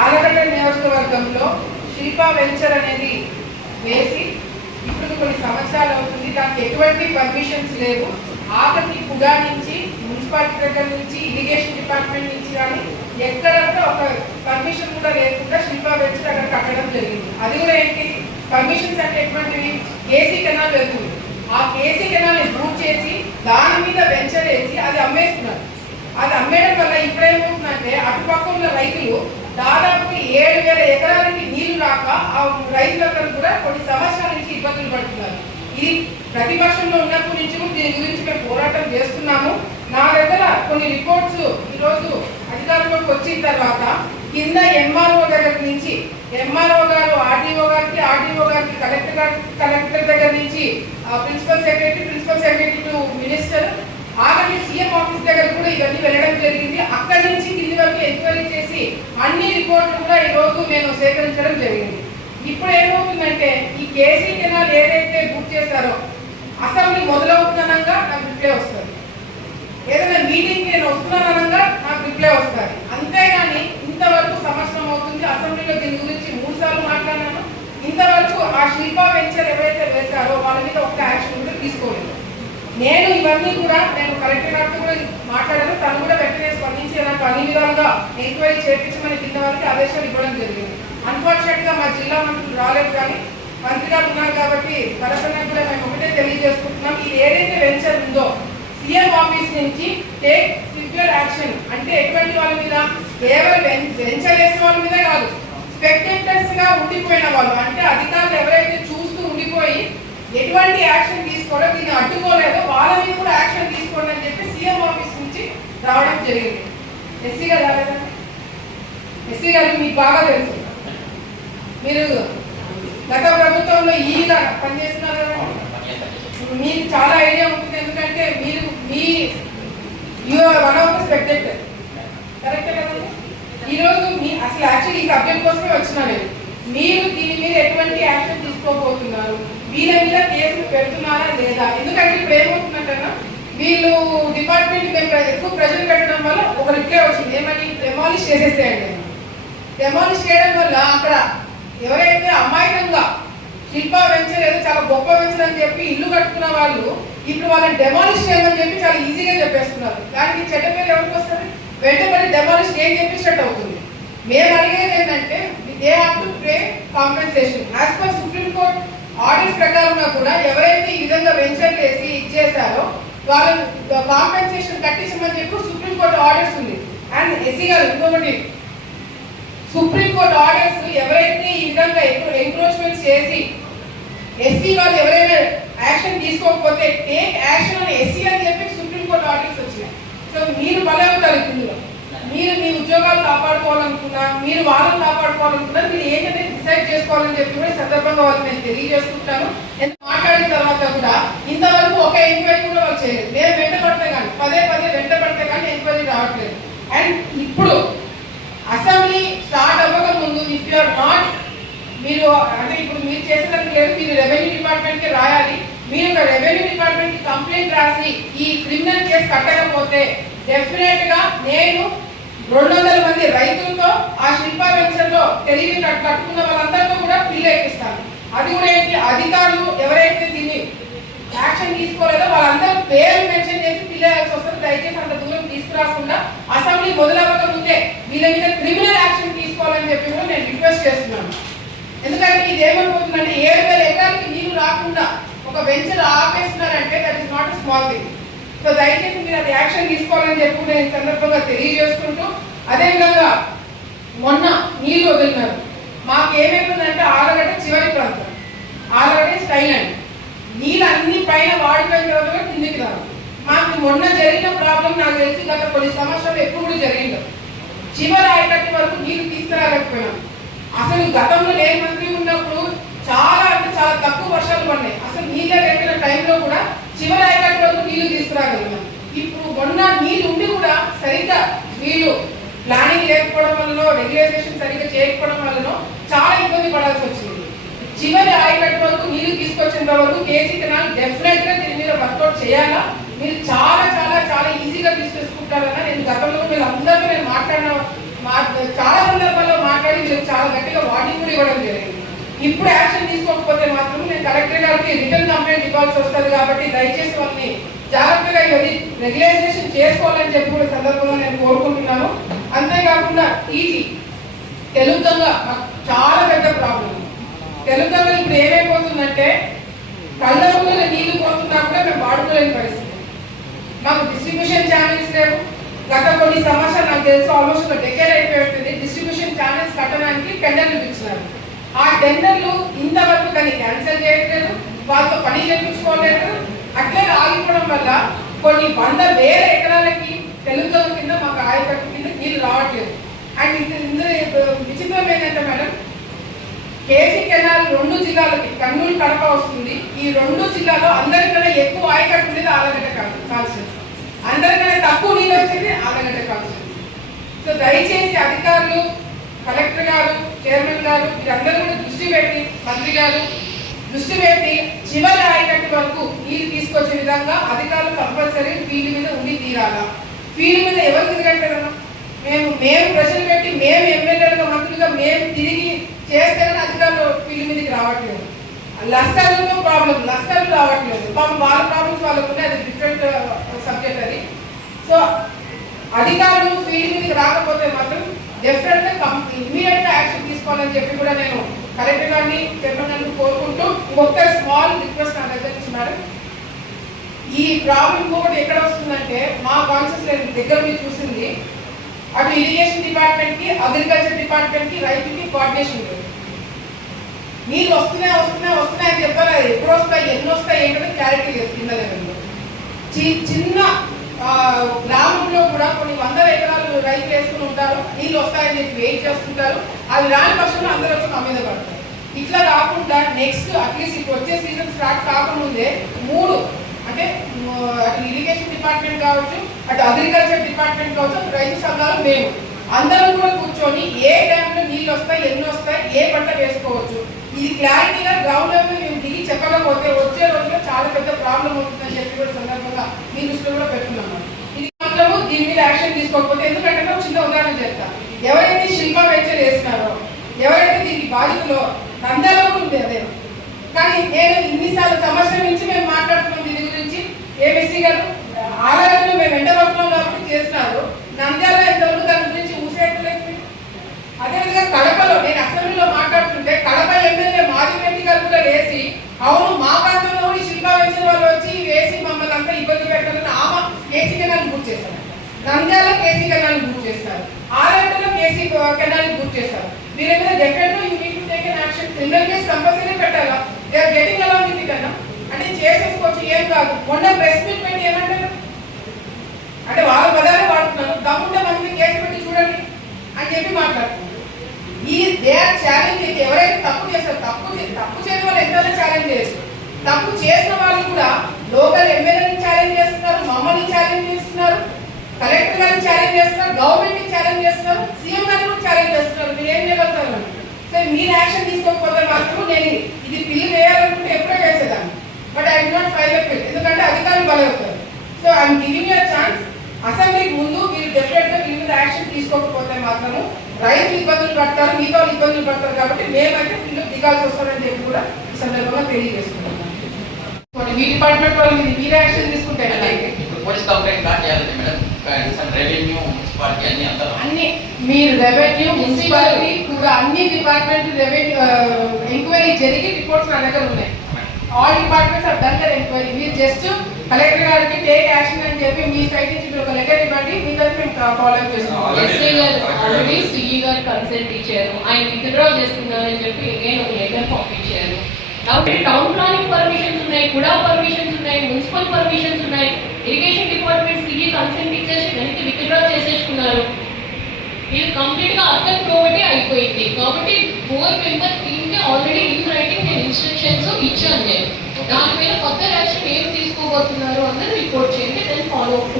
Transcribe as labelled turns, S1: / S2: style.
S1: ఆలగడ్డ నియోజకవర్గంలో శిల్పా వెంచర్ అనేది వేసి ఇప్పుడు కొన్ని సంవత్సరాలు అవుతుంది. దానికి ఎటువంటి పర్మిషన్స్ లేవు. ఆఖరికి పుగా నుంచి మున్సిపాలిటీ దగ్గర నుంచి ఇరిగేషన్ డిపార్ట్మెంట్ నుంచి కానీ ఎక్కడంతా ఒక పర్మిషన్ కూడా లేకుండా శిల్పా వెంచర్ అక్కడ కట్టడం జరిగింది. అది కూడా ఏంటి? పర్మిషన్స్ అంటే ఎటువంటివి ఏసీ కన్నా వెళ్తుంది ఆ కేసీ కెనాల్ని ప్రూవ్ చేసి దాని మీద వెంచర్ వేసి అది అమ్మేస్తున్నారు. అది అమ్మేయడం వల్ల ఇప్పుడేమవుతుందంటే అటుపక్క ఉన్న రైతులు దాదాపు ఏడు వేల ఎకరాలకి నీళ్ళు రాక ఆ రైతులందరూ కూడా కొన్ని సంవత్సరాల నుంచి ఇబ్బందులు పడుతున్నారు. ఇది ప్రతిపక్షంలో ఉన్నప్పటి నుంచి దీని గురించి మేము పోరాటం చేస్తున్నాము. నా దగ్గర కొన్ని రిపోర్ట్స్ ఈరోజు అధికారంలోకి వచ్చిన తర్వాత కింద ఎంఆర్ఓ దగ్గర నుంచి ఎంఆర్ఓ గారు ఆర్డీఓ గారికి ఆర్డీఓ గారికి కలెక్టర్ గారి కలెక్టర్ దగ్గర నుంచి principal secretary principal secretary to minister ఆఖరి సీఎం ఆఫీస్ దగ్గర కూడా ఇవన్నీ వెళ్ళడం జరిగింది. అక్కడి నుంచి కింది వరకు ఎంక్వైరీ చేసి అన్ని రిపోర్ట్లు కూడా ఈ రోజు నేను సేకరించడం జరిగింది. ఇప్పుడు ఏమవుతుందంటే ఈ కేసీ కెనాల్ ఏదైతే బుక్ చేస్తారో అసెంబ్లీ మొదలవుతుందనంగా నాకు రిప్లై వస్తుంది. ఏదైనా మీటింగ్ నేను వస్తున్నానగా నాకు రిప్లై వస్తుంది. అంతేగాని ఇంతవరకు సంవత్సరం అవుతుంది అసెంబ్లీలో దీని గురించి వాళ్ళు మాట్లాడినాను. ఇంతవరకు ఆ శిల్పా వెంచర్ ఎవరైతే వేశారో వాళ్ళ మీద ఒక యాక్షన్ కూడా తీసుకోలేదు. నేను ఇవన్నీ కూడా నేను కలెక్టర్ గారితో కూడా మాట్లాడాను. తను కూడా వెంటనే స్పందించి నాకు అన్ని విధాలుగా ఎంక్వైరీ చేయించమని కింద వరకు ఆదేశాలు ఇవ్వడం జరిగింది. అన్ఫార్చునేట్గా మా జిల్లా మంత్రులు రాలేదు కానీ మంత్రి గారు ఉన్నారు కాబట్టి పరపన కూడా మేము ఒకటే తెలియజేసుకుంటున్నాం. ఇది ఏదైతే వెంచర్ ఉందో సీఎం ఆఫీస్ నుంచి టేక్ సివియర్ యాక్షన్ అంటే ఎటువంటి వాళ్ళ మీద కేవలం వెం- వెంచర్ వేసిన వాళ్ళ మీద కాదు. స్పెక్టేటర్స్గా ఉండిపోయిన వాళ్ళు అంటే అధికారులు ఎవరైతే చూస్తూ ఉండిపోయి ఎటువంటి యాక్షన్ తీసుకోవడో దీన్ని అడ్డుకోలేదో వాళ్ళ మీద కూడా యాక్షన్ తీసుకోండి అని చెప్పి సీఎం ఆఫీస్ నుంచి రావడం జరిగింది. ఎస్సీ గారు ఎస్సీ గారు మీకు బాగా తెలుసు. మీరు గత ప్రభుత్వంలో ఈగా పనిచేస్తున్నారు? కదండి మీకు చాలా ఐడియా ఉంటుంది ఎందుకంటే మీరు మీ you are one of the spectator కరెక్టే కదండి? ఈరోజు మీ అసలు యాక్చువల్లీ ఈ సబ్జెక్ట్ కోసమే వచ్చినా నేను. మీరు దీని మీద ఎటువంటి యాక్షన్ తీసుకోబోతున్నారు? వీళ్ళ మీద కేసులు పెడుతున్నారా లేదా? ఎందుకంటే ఇప్పుడు ఏమవుతుందంటేనా వీళ్ళు డిపార్ట్మెంట్ మేము ఎక్కువ ప్రజలు పెట్టడం వల్ల ఒక రిప్లై వచ్చింది. ఏమని? డెమాలిష్ చేసేసేయండి. డెమాలిష్ చేయడం వల్ల అక్కడ ఎవరైతే అమాయకంగా శిల్పా వెంచర్ ఏదో చాలా గొప్ప వెంచర్ అని చెప్పి ఇల్లు కట్టుకున్న వాళ్ళు ఇప్పుడు వాళ్ళని డెమాలిష్ చేయమని చెప్పి చాలా ఈజీగా చెప్పేస్తున్నారు. దానికి చెడ్డ పేరు ఎవరికి వస్తుంది? వెంటబడి డెమాలిష్ ఏం చేపించినట్టు అవుతుంది? మేము అడిగేది ఏంటంటే they have to pay compensation. As per supreme court orders ప్రకారంగా కూడా ఎవరైతే ఈ విధంగా వెంచర్ చేసి ఇచ్చేసారో వాళ్ళు కాంపెన్సేషన్ కట్టించమని చెప్పి సుప్రీంకోర్ట్ ఆర్డర్స్ ఉంది. అండ్ ఎస్సీ గారు ఇంకొకటి సుప్రీంకోర్టు ఆర్డర్స్ ఎవరైతే ఈ విధంగా ఎంక్రోచ్మెంట్ చేసి ఎస్సీ వాళ్ళు ఎవరైనా యాక్షన్ తీసుకోకపోతే టేక్ యాక్షన్ అని ఎస్సీ అని చెప్పి సుప్రీం కోర్ట్ ఆర్డర్స్ వచ్చినాయి. సో మీరు బలే అవుతారు ఇందులో మీరు మీ ఉద్యోగాలు కాపాడుకోవాలనుకున్నా మీరు వాళ్ళని కాపాడుకోవాలనుకున్నా మీరు ఏంటంటే డిసైడ్ చేసుకోవాలని చెప్పి కూడా సందర్భంగా వాళ్ళు నేను తెలియజేసుకుంటాను. ఎంత మాట్లాడిన తర్వాత కూడా ఇంతవరకు ఒక ఎంక్వైరీ కూడా వాళ్ళు చేయలేదు. నేను వెంట పడితే కానీ పదే పదే వెంట పడితే కానీ ఎంక్వైరీ రావట్లేదు. అండ్ ఇప్పుడు అసెంబ్లీ స్టార్ట్ అవ్వక ముందు ఇఫ్ యు ఆర్ నాట్ మీరు అంటే ఇప్పుడు మీరు చేసినట్టు లేదు మీరు రెవెన్యూ డిపార్ట్మెంట్కి రాయాలి. మీరు ఒక రెవెన్యూ డిపార్ట్మెంట్ కంప్లైంట్ రాసి ఈ క్రిమినల్ కేసు కట్టకపోతే డెఫినెట్గా నేను రెండు వందల మంది రైతులతో ఆ శిల్ప వెంచర్లో తెలివి కట్టుకున్న వాళ్ళందరితో కూడా పిల్లు ఎక్కిస్తాను అది కూడా ఏంటి? అధికారులు ఎవరైతే దీన్ని యాక్షన్ తీసుకోలేదో వాళ్ళందరూ పేరు మెన్షన్ చేసి పిల్లలు వస్తుంది. దయచేసి అంత దూరం తీసుకురాకుండా అసెంబ్లీ మొదలవ్వక ముందే వీళ్ళ మీద క్రిమినల్ యాక్షన్ తీసుకోవాలని చెప్పి కూడా నేను రిక్వెస్ట్ చేస్తున్నాను. ఎందుకంటే ఇది ఏమైపోతుందంటే ఏడు వేల ఎకరాలకి నీళ్ళు రాకుండా ఒక venture ఆపేస్తున్నారంటే that is not small thing so దయచేసి మీరు అది యాక్షన్ తీసుకోవాలని చెప్పి నేను ఈ సందర్భంగా తెలియజేసుకుంటూ అదేవిధంగా మొన్న నీళ్ళు వదిలినారు. మాకు ఏమైపోయిందంటే ఆలగడ్డ చివరి ప్రాంతం. ఆలగడ్డ స్టైల్ అండి నీళ్ళు అన్ని పైన వాడిపోయిన తర్వాత కిందికి రాదు మాకు మొన్న జరిగిన ప్రాబ్లం నాకు తెలిసి గత కొన్ని సంవత్సరాలు ఎప్పుడు కూడా జరిగిందో. చివరి ఆయకట్టు వరకు నీళ్ళు తీసుకురాలేకపోయినాం. అసలు గతంలో లేని మంత్రి ఉన్నప్పుడు చాలా వర్షాలు పడినాయి. అసలు నీళ్ళ లేచిన టైంలో కూడా చివరి ఆయకట్టు వరకు నీళ్ళు తీసుకురాగలిగాం. ఇప్పుడు మొన్న నీళ్ళు ఉండి కూడా సరిగ్గా వీళ్ళు ప్లానింగ్ లేకపోవడం వల్ల రెగ్యులైజేషన్ సరిగ్గా చేయకపోవడం వల్ల చాలా ఇబ్బంది పడాల్సి వచ్చింది. చివరి ఆయకట్టు వరకు నీళ్ళు తీసుకొచ్చిన వరకు కేసీ కెనాల్ డెఫినెట్గా దీని మీద వర్కౌట్ చేయాలా? మీరు చాలా చాలా చాలా ఈజీగా తీసుకొచ్చుకుంటారన్న నేను గతంలో మీరు అందరితో నేను మాట్లాడిన మా- చాలా సందర్భాల్లో మాట్లాడి మీరు చాలా గట్టిగా వార్నింగ్ కూడా ఇవ్వడం జరిగింది. ఇప్పుడు యాక్షన్ తీసుకోకపోతే మాత్రం నేను కలెక్టర్ గారికి రిటర్న్ కంప్లైంట్ ఇవ్వాల్సి వస్తుంది కాబట్టి దయచేసి వాళ్ళని జాగ్రత్తగా ఇవన్నీ రెగ్యులైజేషన్ చేసుకోవాలని చెప్పి కూడా నేను కోరుకుంటున్నాను. అంతేకాకుండా ఈజీ తెలుగుగా మాకు చాలా పెద్ద ప్రాబ్లం తెలుగులో ఇప్పుడు ఏమైపోతుందంటే కళ్ళ ముందు నీళ్ళు పోతున్నా కూడా మేము వాడుకోలేని పరిస్థితి. మాకు డిస్ట్రిబ్యూషన్ ఛానల్స్ లేవు. గత కొన్ని సంవత్సరాలు నాకు తెలుసు ఆల్మోస్ట్ ఒక డెకేర్ అయిపోయి ఉంటుంది. డిస్ట్రిబ్యూషన్ ఛానల్స్ కట్టడానికి టెండర్లు పిలిచినారు. ఆ టెండర్లు ఇంతవరకు దాన్ని క్యాన్సిల్ చేయట్లేదు. వాళ్ళతో పని చేయించుకోలేదు అట్లే ఆగిపోవడం వల్ల కొన్ని వంద వేల ఎకరాలకి తెలుగు కింద మాకు ఆయకట్టు కింద నీళ్ళు రావట్లేదు. అండ్ ఇది ఇందులో విచిత్రం ఏంటంటే మేడం కేసీ కెనాల్ రెండు జిల్లాలకి కర్నూలు కడప వస్తుంది. ఈ రెండు జిల్లాలో అందరికన్నా ఎక్కువ ఆయకట్టు ఉండేది ఆలగడ్డ కాన్స్టిట్యూన్సీ అందరికన్నా తక్కువ నీళ్ళు వచ్చేది ఆలగడ్డ కాన్స్టిట్యూన్సీ సో దయచేసి అధికారులు కలెక్టర్ గారు చైర్మన్ గారు వీరందరూ కూడా దృష్టి పెట్టి మంత్రి గారు దృష్టి పెట్టి చివరి ఆయకట్టు వరకు నీళ్ళు తీసుకొచ్చే విధంగా అధికారులు కంపల్సరీ ఫీల్డ్ మీద ఉండి తీరాలా? ఫీల్డ్ మీద ఎవరు తిరగట్లేదన్నా మేము మేము ప్రజలు పెట్టి మేము ఎమ్మెల్యేలుగా మంత్రులుగా మేము తిరిగి చేస్తే అధికారులు ఫీల్డ్ మీదకి రావట్లేదు. లస్కర్లో ప్రాబ్లం లస్కర్లు రావట్లేదు. పాపం వాళ్ళ ప్రాబ్లమ్స్ వాళ్ళకు ఉన్నాయి అది డిఫరెంట్ సబ్జెక్ట్ uh, అది. సో అధికారులు ఫీల్డ్ మీదకి రాకపోతే మాత్రం డెఫినెట్గా గా ఇమీడియట్ యాక్షన్ తీసుకోవాలని చెప్పి కూడా నేను కలెక్టర్ గారిని చైర్మన్ కోరుకుంటూ ఇంకొక స్మాల్ రిక్వెస్ట్ నా దగ్గర ఇచ్చినారు ఈ ప్రాబ్లం ఇంకొకటి ఎక్కడ వస్తుందంటే మా కాన్సెప్ట్ దగ్గర మీరు చూసింది అటు ఇరిగేషన్ డిపార్ట్మెంట్కి అగ్రికల్చర్ డిపార్ట్మెంట్కి రైతుకి కోఆర్డినేషన్ లేదు నీళ్ళు వస్తున్నాయి వస్తున్నాయి వస్తున్నాయి అని చెప్పాలి? అది ఎప్పుడు వస్తాయి ఎన్ని వస్తాయి ఏంటో క్లారిటీ లేదు కింద లెవెల్లో చి- చిన్న గ్రామంలో కూడా కొన్ని వందల ఎకరాలు రైతులు వేసుకుని ఉంటారు నీళ్ళు వస్తాయని చెప్పి వెయిట్ చేస్తుంటారు. అవి రాని పక్షంలో అందరూ వచ్చి మా మీద పడతారు. ఇట్లా రాకుండా నెక్స్ట్ అట్లీస్ట్ ఇప్పుడు వచ్చే సీజన్ స్టార్ట్ కాకముందే మూడు అంటే అటు ఇరిగేషన్ డిపార్ట్మెంట్ కావచ్చు అటు అగ్రికల్చర్ డిపార్ట్మెంట్ కావచ్చు అటు రైతు సంఘాలు మేము. అందరం కూడా కూర్చొని ఏ టైంలో నీళ్ళు వస్తాయి ఎన్ని వస్తాయి ఏ పంట వేసుకోవచ్చు ఇది క్లారిటీగా గ్రౌండ్ లెవెల్ మేము దిగి చెప్పకపోతే వచ్చే రోజుల్లో చాలా పెద్ద ప్రాబ్లం అవుతుందని చెప్పి కూడా సందర్భంగా మీ దృష్టిలో కూడా పెట్టుకున్నాము దీని మీద యాక్షన్ తీసుకోకపోతే ఎందుకంటే ఒక చిన్న ఉదాహరణ చెప్తా. ఎవరైతే శిల్ప వెంచర్ వేస్తున్నారో ఎవరైతే దీనికి బాధితులో నంద్యాల ఉంది అదే. కానీ నేను ఇన్నిసార్లు సంవత్సరం నుంచి మేము మాట్లాడుతున్నాం దీని గురించి. ఏబీసీ గారు ఆలయంలో మేము వెంట పడుతున్నాం కాబట్టి చేస్తున్నారు. నంద్యాల ఎంతవరకు దాని గురించి ఊసేయట్లేదు అదేవిధంగా కడపలో నేను అసెంబ్లీలో మాట్లాడుతుంటే కడప ఎమ్మెల్యే మాదిరెడ్డి గారు కూడా వేసి అవును మా ప్రాంతంలో కూడా శిల్పా వెంచర్ వాళ్ళు వచ్చి వేసి మమ్మల్ని అంతా ఇబ్బంది పెట్టాలని ఆమె ఏసీ కెనాల్ బుక్ చేస్తారు నంద్యాల కేసీ కెనాల్ బుక్ చేస్తారు. ఆలయంలో కేసీ కెనాల్ బుక్ చేస్తారు. దీని మీద definite you need to take an action criminal case compulsory పెట్టాలా? దే ఆర్ గెటింగ్ అలాంగ్ ఇది కన్నా అంటే చేసేసుకోవచ్చు ఏం కాదు. మొన్న ప్రెస్ మీట్ పెట్టి ఏమంటారు? అంటే వాళ్ళ పదాలు వాడుతున్నారు. దమ్ముంటే మన మీద కేసు పెట్టి చూడండి అని చెప్పి మాట్లాడుతున్నారు. ఈ దే ఆర్ ఛాలెంజ్ ఎవరైతే తప్పు చేస్తారు తప్పు తప్పు చేయడం వాళ్ళు ఎంతైనా ఛాలెంజ్ చేస్తారు తప్పు చేసిన వాళ్ళు కూడా లోకల్ ఎమ్మెల్యేని ఛాలెంజ్ చేస్తున్నారు మమ్మల్ని ఛాలెంజ్ చేస్తున్నారు. కలెక్టర్ గారిని ఛాలెంజ్ చేస్తున్నారు గవర్నమెంట్ని ఛాలెంజ్ చేస్తున్నారు సీఎం గారిని కూడా ఛాలెంజ్ చేస్తున్నారు. మీరు ఏం చేయగలుగుతారు? సో మీరు యాక్షన్ తీసుకోకపోతే మాత్రం నేను ఇది పిల్లి వేయాలనుకుంటే ఎప్పుడో వేసేదాన్ని but I not file PIL ఎందుకంటే అధికారులు బలవుతారు. So I'm giving your chance అసెంబ్లీకి ముందు మీరు డెఫినెట్గా మీ మీద యాక్షన్ తీసుకోకపోతే మాత్రము రైతులు ఇబ్బందులు పడతారు మిగతా వాళ్ళు ఇబ్బందులు పడతారు కాబట్టి మేమైతే పిల్లలు దిగాల్సి వస్తారని చెప్పి కూడా ఈ సందర్భంగా తెలియజేస్తున్నాను మరి మీ డిపార్ట్మెంట్ వాళ్ళు మీరు మీరు యాక్షన్ తీసుకుంటే
S2: పోలీస్ కంప్లైంట్ కార్డ్ చేయాలండి మేడం రెవెన్యూ మున్సిపాలిటీ అన్ని
S1: మీరు రెవెన్యూ మున్సిపాలిటీ కూడా అన్ని డిపార్ట్మెంట్ రెవెన్యూ ఎంక్వైరీ జరిగి రిపోర్ట్స్ నా దగ్గర ఉన్నాయి. All departments are done their enquiry మీరు జస్ట్ కలెక్టర్ గారికి టేక్ యాక్షన్ అని చెప్పి మీ సైడ్ నుంచి మీరు ఒక లెటర్ ఇవ్వండి మీ దగ్గర మేము ఫాలో అప్ చేస్తాం.
S3: ఎస్ఐ గారు ఆల్రెడీ సిఈ గారు కన్సల్ట్ ఇచ్చారు. ఆయన విత్డ్రా చేస్తున్నారని చెప్పి నేను ఒక లెటర్ పంపించారు కాబట్టి టౌన్ ప్లానింగ్ పర్మిషన్స్ ఉన్నాయి కూడా పర్మిషన్స్ ఉన్నాయి మున్సిపల్ పర్మిషన్స్ ఉన్నాయి ఇరిగేషన్ కన్సెంట్ ఇచ్చేసి వెనక్కి విత్డ్రా చేసేసుకున్నారు. ఇది కంప్లీట్గా అర్థం ఒకటి అయిపోయింది. కాబట్టి ఫోర్ మెంబర్ టీమ్కి ఆల్రెడీ ఇన్ రైటింగ్ నేను ఇన్స్ట్రక్షన్స్ ఇచ్చాను నేను. దాని మీద కొత్త యాక్షన్ ఏం తీసుకోబోతున్నారు అన్నది రిపోర్ట్ చేయండి నేను ఫాలో అప్